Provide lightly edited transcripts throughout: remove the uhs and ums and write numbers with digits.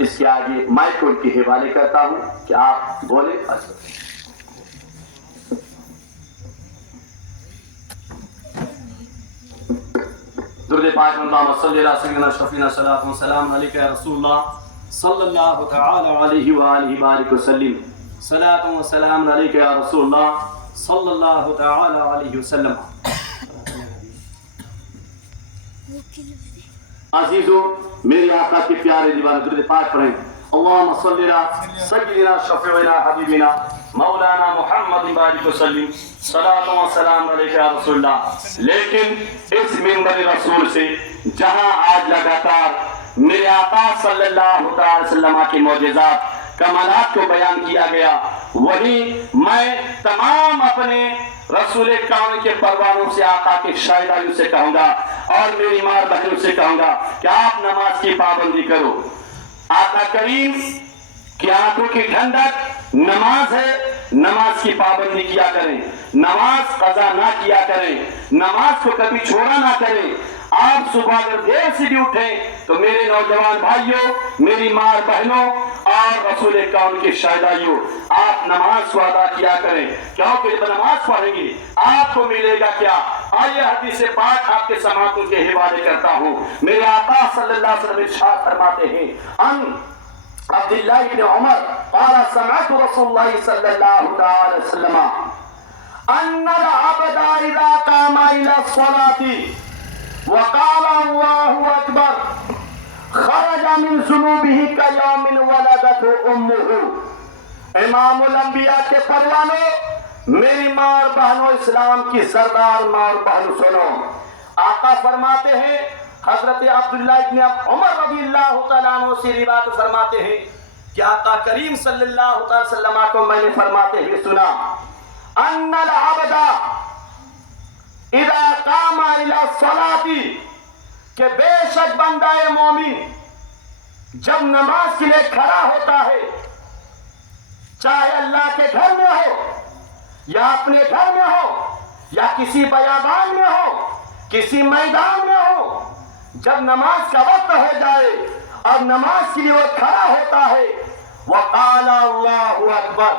اس کے آگے مائک کو ان کے حوالے کرتا ہوں کہ آپ بولیں. درود پاک اللہم صلی علی سیدنا شفیعنا صلاۃ و سلام علیک یا رسول اللہ صلی اللہ تعالی علیہ وآلہ وآلہ وسلم. صلاۃ و سلام علیک یا رسول اللہ صلی اللہ تعالی علیہ وسلم. عزیزو میرے آقا کے پیارے دیوان درود پاک پڑھیں. اللہم صلی علی سیدنا شفیعنا حبیبنا مولانا محمد بارک وسلم. صلاۃ و سلام علیک یا رسول اللہ. لیکن اس منبر رسول سے جہاں آج لگاتار میرے آقا صلی اللہ علیہ وسلم کے معجزات کمالات کو بیان کیا گیا، وہیں میں تمام اپنے رسول کون کے پروانوں سے آقا کے شاہدائیوں سے کہوں گا اور میری ماں بہنوں سے کہوں گا کہ آپ نماز کی پابندی کرو. آقا کریم کی آنکھوں کی ٹھنڈک نماز ہے، نماز کی پابندی کیا کریں، نماز قضا نہ کیا کریں، نماز کو کبھی چھوڑا نہ کریں. آپ صبح اگر دیر سے بھی اٹھیں تو میرے نوجوان بھائیوں، میری ماں بہنوں اور رسول کون کے شاہدائیوں، آپ نماز کو ادا کیا کریں، کیونکہ جب نماز پڑھیں گے آپ کو ملے گا کیا؟ آئیے حدیث پاک آپ کے سماعتوں کے حوالے کرتا ہوں. میرے آقا صلی اللہ علیہ وسلم ارشاد فرماتے ہیں ان عبداللہ بن عمر قال سمعت رسول اللہ صلی اللہ علیہ وسلم ان العبد اذا قام الى الصلاة وقال الله اکبر خرج من ذنوبه كيوم ولدته امه. امام الانبیاء کے پروانوں، میری ماں اور بہنوں، اسلام کی سردار ماں اور بہنوں سنو. آقا فرماتے ہیں، حضرت عبداللہ ابن عمر رضی اللہ تعالیٰ عنہ سے روایت فرماتے ہیں کہ آقا کریم صلی اللہ علیہ وسلم کو میں نے فرماتے ہوئے سنا ان العبد اذا قام الى الصلاة، کہ بے شک بندہ مومن جب نماز کے لیے کھڑا ہوتا ہے، چاہے اللہ کے گھر میں ہو یا اپنے گھر میں ہو یا کسی بیابان میں ہو، کسی میدان میں ہو، جب نماز کا وقت ہو جائے اور نماز کے لیے وہ کھڑا ہوتا ہے، وقال اللہ اکبر،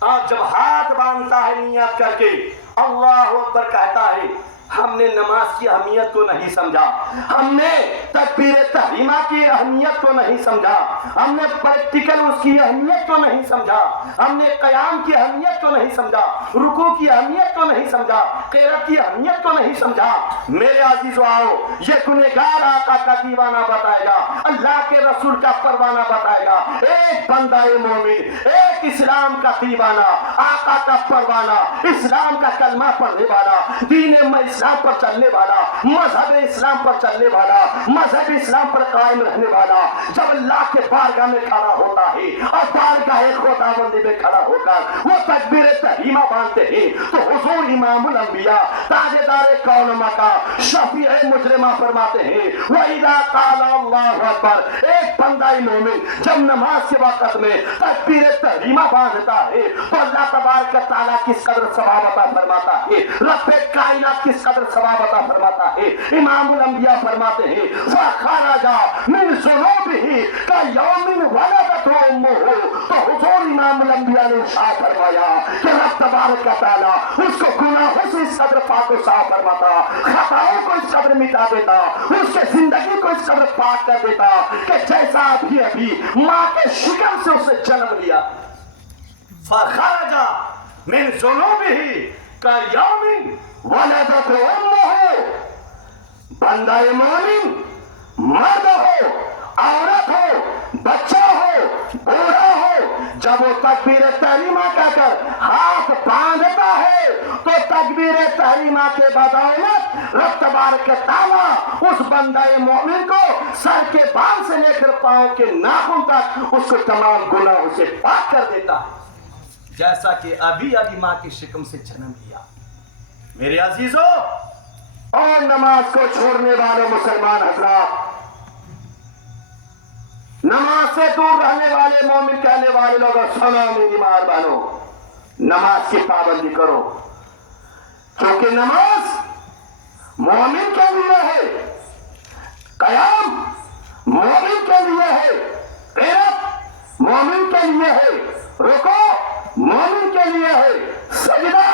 اور جب ہاتھ باندھتا ہے نیت کر کے اللہ اکبر کہتا ہے، ہم نے نماز کی اہمیت کو نہیں سمجھا، ہم نے تکبیر تحریمہ کی اہمیت کو نہیں سمجھا، ہم نے پریکٹیکل اس کی اہمیت کو نہیں سمجھا، ہم نے قیام کی اہمیت کو نہیں سمجھا، رکوع کی اہمیت کو نہیں سمجھا، قرات کی اہمیت کو نہیں سمجھا. میرے عزیزو آؤ، یہ گنہگار آقا کا دیوانہ بتائے گا، اللہ کے رسول کا پروانہ بتائے گا. ایک بندہ مومن، ایک اسلام کا دیوانہ، آقا کا پروانہ، اسلام کا کلمہ پڑھنے والا، دین اسلام پر چلنے والا، مذہب اسلام پر چلنے والا، مذہب اسلام پر قائم رہنے والا، جب اللہ کے بارگاہ میں کھڑا ہوتا ہے اور بارگاہ خداوندی میں کھڑا ہو کر وہ تکبیر تحریمہ باندھتے ہیں تو حضور امام الانبیاء تاجدار کون مکان شفیع مجرمہ فرماتے ہیں وَإِذَا قَالَ اللَّهُ أَكْبَرُ. ایک بندہ مومن جب نماز کے وقت میں تکبیر تحریمہ باندھتا ہے تو اللہ تبارک و تعالیٰ کس قدر ثواب عطا فرماتا ہے، رب کائنات کس قدر ثواب عطا فرماتا ہے. امام الانبیاء فرماتے ہیں فَخَرَجَ مِنْ ذُنُوبِهِ كَيَوْمٍ وَلَدَتْهُ أُمُّهُ. تو حضور امام الانبیاء نے ارشاد فرمایا کہ رب تبارک و تعالیٰ اس کو گناہوں سے اس قدر پاک و صاف فرماتا، خطاؤں کو اس قدر مٹا دیتا، اس کے زندگی کو اس قدر پاک کر دیتا کہ جیسا ابھی ماں کے شکم سے اسے جنم لیا. فَخَرَجَ مِنْ ذُنُوبِهِ كَيَوْمٍ وَلَدَتْهُ أُمُّهُ. بندہ مومن مرد ہو، عورت ہو، بچہ ہو، بوڑھا ہو، جب وہ تکبیر تحریمہ کہہ کر ہاتھ باندھتا ہے تو تکبیر تحریمہ کے بدولت رب تبارک و تعالیٰ اس بندہ مومن کو سر کے بال سے لے کر پاؤں کے ناخن تک اس کو تمام گناہوں سے پاک کر دیتا ہے، جیسا کہ ابھی ماں کی شکم سے جنم لیا. میرے عزیزو اور نماز کو چھوڑنے والے مسلمان حضرات، نماز سے دور رہنے والے مومن کہنے والے لوگ، سنو میری ماں بہنوں، نماز کی پابندی کرو، کیونکہ نماز مومن کے لیے ہے، قیام مومن کے لیے ہے، के लिए है, रुको मोमिन के लिए है, सजदा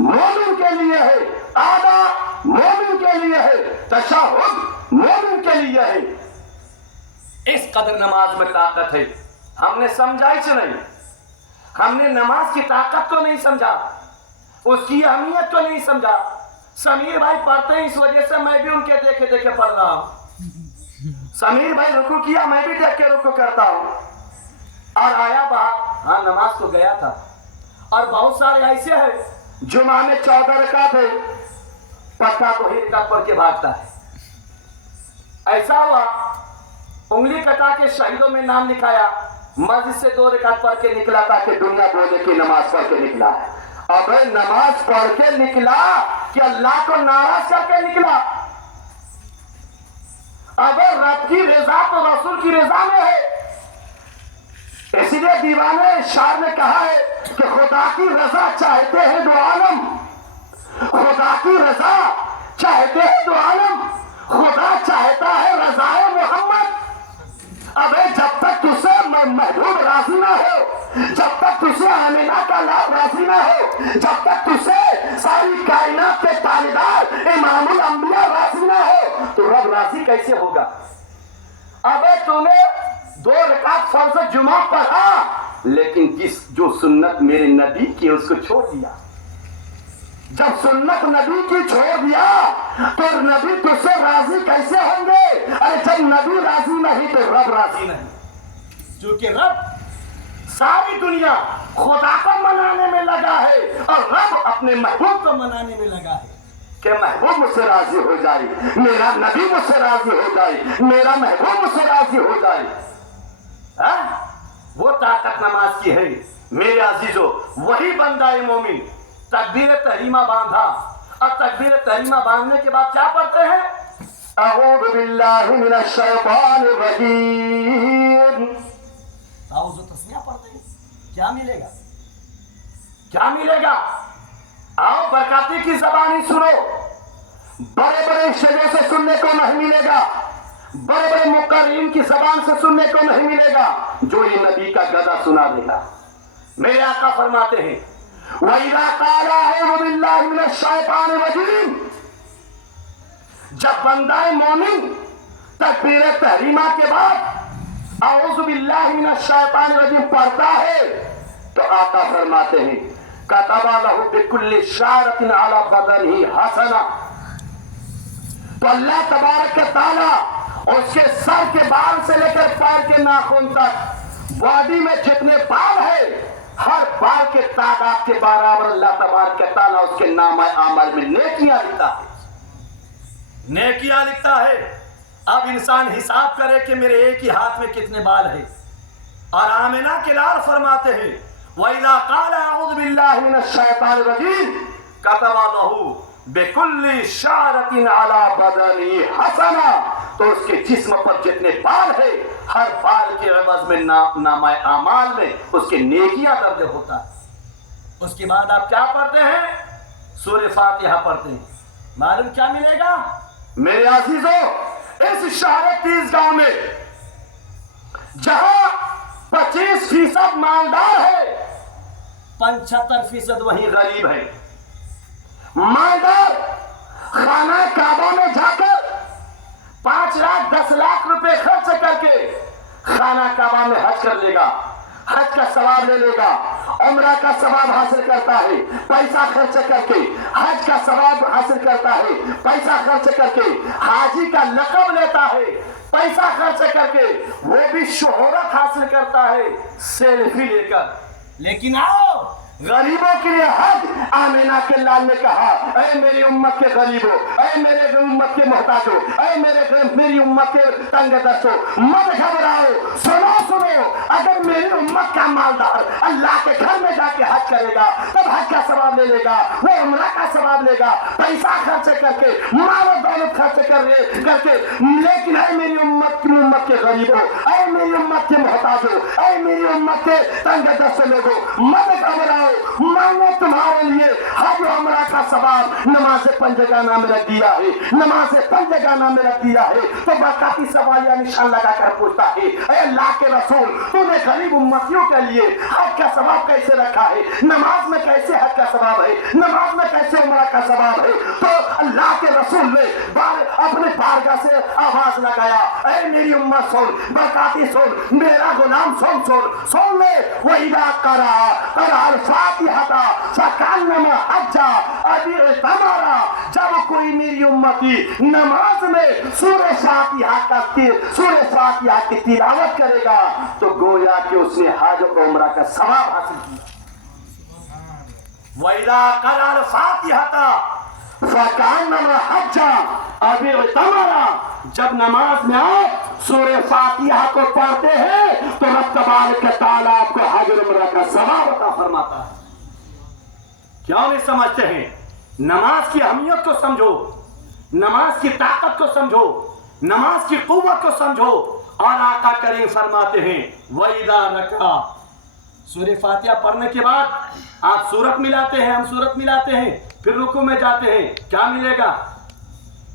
मोमिन के लिए है, आदा मोमिन के लिए है, तशहुद मोमिन के लिए है। इस कदर नमाज में ताकत है। हमने समझा ही नहीं, हमने नमाज की ताकत को नहीं समझा, उसकी अहमियत को नहीं समझा। समीर भाई पढ़ते हैं, इस वजह से मैं भी उनके देखे देखे पढ़ रहा हूँ। समीर भाई रुकू किया, मैं भी देख के रुकू करता हूँ। और आया बाहर, हाँ नमाज तो गया था। और बहुत सारे ऐसे हैं जुमा में 14 रकात है, पक्का को ही रकात पढ़ के भागता है। ऐसा हुआ, उंगली कटा के शहीदों में नाम लिखाया, मस्जिद से 2 रकात पढ़ के निकला था कि दुनिया बोले कि नमाज पढ़ के निकला है। अब नमाज पढ़ के निकला कि अल्लाह को नाराज करके निकला। अगर रब की रजा तो रसूल की रजा में है। इसलिए दीवाने शार ने कहा है कि खुदा की रजा चाहते हैं दो आलम, खुदा की रजा चाहते हैं दो आलम, खुदा चाहता है रजाए मोहम्मद। अबे जब तक तुझसे महबूब राजी ना हो, जब तक तुझसे आमिना का लाभ राजी ना हो, जब तक तुझसे सारी कायनात के तालिबान इमामुल अंबिया राजी ना हो, तो रब राजी कैसे होगा? अबे तूने 2 रकात फर्ज जुमा पढ़ा, लेकिन जो सुन्नत मेरे नबी की उसको छोड़ दिया। जब सुन्नत नबी की छोड़ दिया तो नबी तुझसे राजी कैसे होंगे? अरे जब नबी राजी नहीं तो रब राजी नहीं। क्योंकि रब सारी दुनिया खुदा को मनाने में लगा है और रब अपने महबूब को मनाने में लगा है कि महबूब मुझसे राजी हो जाए, मेरा नबी मुझसे राजी हो जाए, मेरा महबूब मुझसे राजी हो जाए। वो ताकत नमाज की है मेरे अजीजों। वही बंदा मोमिन तकबीर तहरीमा बांधा, और तकबीर तहरीमा बांधने के बाद क्या पढ़ते हैं? अऊज़ु बिल्लाहि मिनश शैतानिर रजीम। आऊज़ु तस्मीह पढ़ते हैं, क्या मिलेगा? क्या मिलेगा? आओ बरकाती की ज़बानी सुनो। बड़े बड़े शजों से सुनने को नहीं मिलेगा, बड़े बड़े मुकर्रिन की ज़बान से सुनने को नहीं मिलेगा, जो ये नबी का गदा सुना देगा। मेरे आका फरमाते हैं वइज़ा क़ाला अऊज़ु बिल्लाहि मिनश शैतानिर रजीम, जब बंदा मोमिन तकबीर तहरीमा के बाद अऊज़ु बिल्लाहि मिनश शैतानिर रजीम पढ़ता है तो आका फरमाते हैं कतबा लहू बिकुल्लि शारतिन अला बदनिही हसना। तो अल्लाह तबारक व तआला उसके सर के बाल से लेकर पैर के नाखून तक बॉडी में जितने बाल है, हर बाल के तादाद के बराबर अल्लाह तबारक व तआला उसके नामे अमल में नेकियां लिखता है, नेकियां लिखता है। अब इंसान हिसाब करे कि मेरे एक ही हाथ में कितने बाल है। और आमिना के लाल फरमाते हैं वइज़ा क़ाला अऊज़ु बिल्लाहि मिनश शैतानिर रजीम कतबा लहू बिकुल्लि शारतिन अला बदनी हसना। तो उसके जिस्म पर जितने बाल है, हर बाल के एवज में नामा आमाल में उसके नेकियां दर्ज होता है। उसके बाद आप क्या पढ़ते हैं? सूरह फातिहा पढ़ते हैं। मालूम क्या मिलेगा? मेरे अजीजों, इस शहर तीसगांव में जहां 25% मालदार है, 75% वहीं गरीब है। मालदार खाना काबा में जाकर 5 लाख 10 लाख रुपए खर्च करके खाना काबा में हज कर लेगा, हज का सवाब ले लेगा, उम्रा का सवाब हासिल करता है, पैसा खर्च करके हज का सवाब हासिल करता है, पैसा खर्च करके हाजी का लक़ब लेता है, पैसा खर्च करके वो भी शोहरत हासिल करता है सेल्फी लेकर। लेकिन आओ गरीबों के लिए हज, आमिना के लाल ने कहा ऐ मेरी उम्मत के गरीबों, ऐ मेरे उम्मत के मोहताजों, ऐ मेरी उम्मत के तंगदस्तों, मत घबराओ, सुनो सुनो। अगर मेरी उम्मत का मालदार अल्लाह के घर में जाके हज करेगा तब हज का सवाब ले लेगा, वो उम्रा का सवाब लेगा, पैसा खर्च करके, माल दौलत खर्च करके। लेकिन ऐ मेरी उम्मत के गरीबों, ऐ मेरी उम्मत के मोहताजो, ऐ मेरी उम्मत के तंग दस्त लोगो, मत घबराओ, मैंने तुम्हारे लिए हज उमरा का सवाब नमाज पंजगाना में रख दिया है, नमाज पंजगाना में रख दिया है। तो बकाती सवालिया निशान लगा कर पूछता है, ऐ अल्लाह के रसूल, तूने गरीब उम्मतियों के लिए हज का सवाब कैसे रखा है? नमाज में कैसे हज का सवाब है? नमाज में कैसे उमरा का सवाब है? तो अल्लाह के रसूल ने अपने बारगाह से आवाज लगाया, ऐ मेरी उम्मत सुन, बकाती सुन, मेरा गुलाम सुन ले, वहीदा करा फातिहा फकान्नमा हज्जा अभी तमारा। जब कोई मेरी उम्मती नमाज में सूरह फातिहा की तिलावत करेगा तो गोया कि उसने हज और उम्रा का सवाब हासिल किया। वहीदा करा फातिहा फकान्नमा हज्जा अभी तमारा। जब नमाज में आप सूरह फातिहा को पढ़ते हैं तो रब तबारक व तआला आपको हज और उम्रा का सवाब अता फरमाता है। क्यों नहीं समझते हैं? नमाज की अहमियत को समझो, नमाज की ताकत को समझो, नमाज की कुव्वत को समझो। और आका करीम फरमाते हैं वईदा रका, सूरह फातिहा पढ़ने के बाद आप सूरत मिलाते हैं, हम सूरत मिलाते हैं, फिर रुकू में जाते हैं, क्या मिलेगा,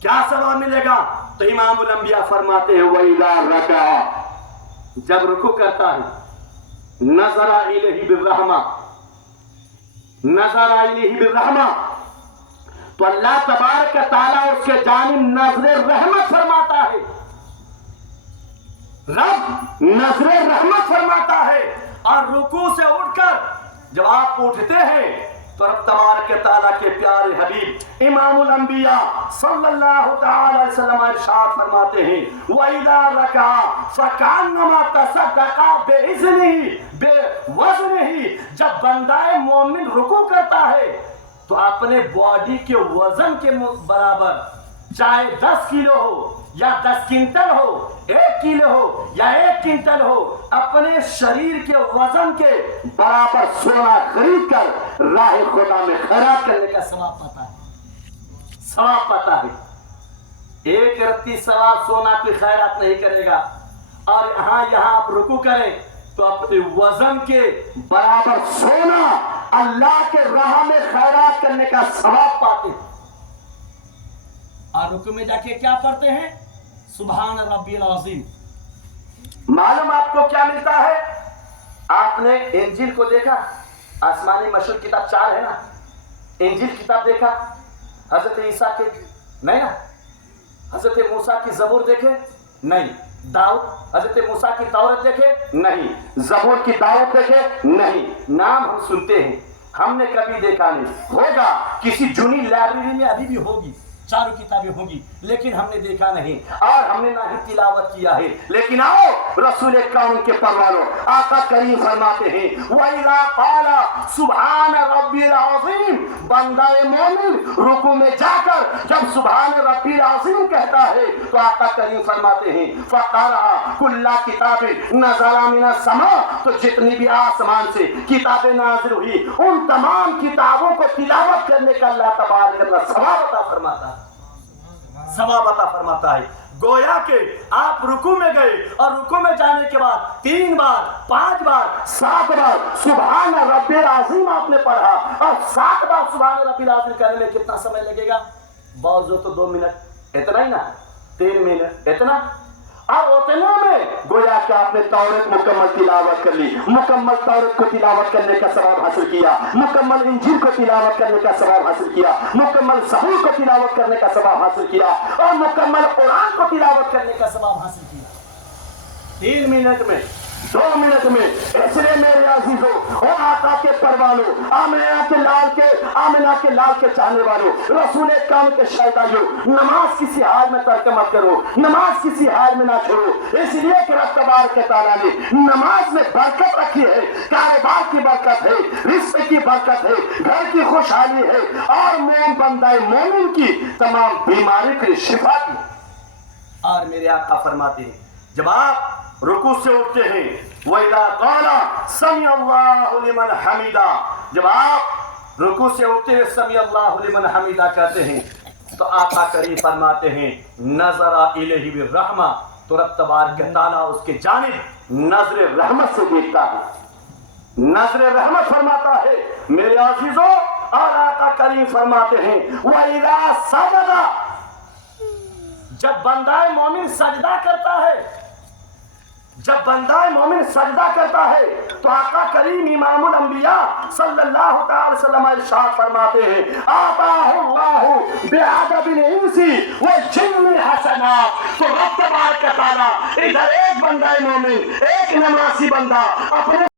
क्या सवाब मिलेगा? तो इमामुल अंबिया फरमाते हैं वईदा रका, जब रुकू करता है नजरा इलैहि बिर्रहमा, नजरा इलैहि बिर्रहमा, तो अल्लाह तबारक व तआला उसके जानिब नजरे रहमत फरमाता है, रब नजरे रहमत फरमाता है। और रुकू से उठकर जब आप उठते हैं तो रब तबारक व तआला के प्यारे हबीब इमामुल अंबिया सल्लल्लाहु तआला अलैहि वसल्लम इरशाद फरमाते हैं वईदा रका फकान्नमा तसद्दका बेइज़्निही बेवज़निही। जब बंदाए मोमिन रुकू करता है तो अपने बॉडी के वजन के बराबर, चाहे 10 किलो हो या 10 क्विंटल हो, 1 किलो हो या 1 क्विंटल हो, अपने शरीर के वजन के बराबर सोना खरीद कर राह खुदा में खैरात करने का सवाब पाता है, सवाब पाता है। एक रत्ती सवाब सोना की खैरात नहीं करेगा। और यहाँ आप रुकू करें तो अपने वजन के बराबर सोना अल्लाह के राह में खैरात करने का सवाब पाते हैं। और रुकू में जाके क्या पढ़ते हैं? सुभान रब्बिल अज़ीम। मालूम आपको क्या मिलता है? आपने इंजील को देखा, आसमानी मशहूर किताब 4 है ना, इंजील किताब देखा, हजरत ईसा के नहीं ना, हजरत मूसा की जबूर देखे नहीं, दाऊद हजरत मूसा की तौरत देखे नहीं, जबूर की दाऊद देखे नहीं, नाम हम सुनते हैं, हमने कभी देखा नहीं। होगा किसी जूनी लाइब्रेरी में अभी भी होगी, 4 किताबें होगी, लेकिन हमने देखा नहीं और हमने ना ही तिलावत किया है। लेकिन आओ रसूल कौन के परवानों, आका करीम फरमाते हैं वईदा क़ाला सुभान रब्बिल अज़ीम, बंदाए मोमिन रुकू में जाकर जब सुभान रब्बिल अज़ीम कहता है तो आका करीम फरमाते हैं फ़क़रा कुल्ला किताबें नज़ला मिनस समा, तो जितनी भी आसमान से किताबें नाज़िल हुई उन तमाम किताबों को तिलावत करने का अल्लाह तबारक व तआला सवाब अता फरमाता है, सवाब अता फरमाता है। गोया के आप रुकू में गए और रुकू में जाने के बाद 3 बार 5 बार 7 बार सुभान रब्बिल अज़ीम आपने पढ़ा, और 7 बार सुभान रब्बिल अज़ीम करने में कितना समय लगेगा? बावजूद तो 2 मिनट, इतना ही ना, 3 मिनट इतना। और उतने में गोया कि आपने तौरत मुकम्मल तिलावत कर ली, मुकम्मल तौरत को तिलावत करने का सवाब हासिल किया, मुकम्मल इंजील को तिलावत करने का सवाब हासिल किया, मुकम्मल ज़बूर को तिलावत करने का सवाब हासिल किया, और मुकम्मल कुरान को तिलावत करने का सवाब हासिल किया। 3 मिनट में, 2 मिनट में। इसलिए मेरे अजीजों और आका के परवानों, आमिना के लाल के चाहने वालों, रसूल काम के शहदाइयों, नमाज किसी हाल में तर्क मत करो, नमाज किसी हाल में ना छोड़ो। इसलिए कि रब तबारक व तआला ने नमाज में बरकत रखी है, कारोबार की बरकत है, रिज़्क़ की बरकत है, घर की खुशहाली है, और मोम बंदाए मोमिन की तमाम बीमारी की शिफा की। और मेरे आका फरमाते हैं जब आप रुकू से उठते हैं वईदा क़ाला समी अल्लाहु लिमन हमीदा, जब आप रुकू से उठते हैं समी अल्लाहु लिमन हमीदा कहते हैं तो आका करीम फरमाते हैं नज़रा इलैहि बिर्रहमा, तो रब तबारक व तआला उसके जानिब نظر رحمت سے دیکھتا ہے، نظر رحمت فرماتا ہے۔ میرے عزیزوں، اور آقا کریم فرماتے ہیں وَإِذَا سَجَدَ، جب بندہ مومن سجدہ کرتا ہے، جب بندہ مومن سجدہ کرتا ہے تو آقا کریم امام الانبیاء صلی اللہ تعالی وسلم ارشاد فرماتے ہیں آتاہ اللہ بعدد الانس والجن حسنات، تو رب تبارک و تعالی ادھر ایک بندہ مومن، ایک نمازی بندہ اپنے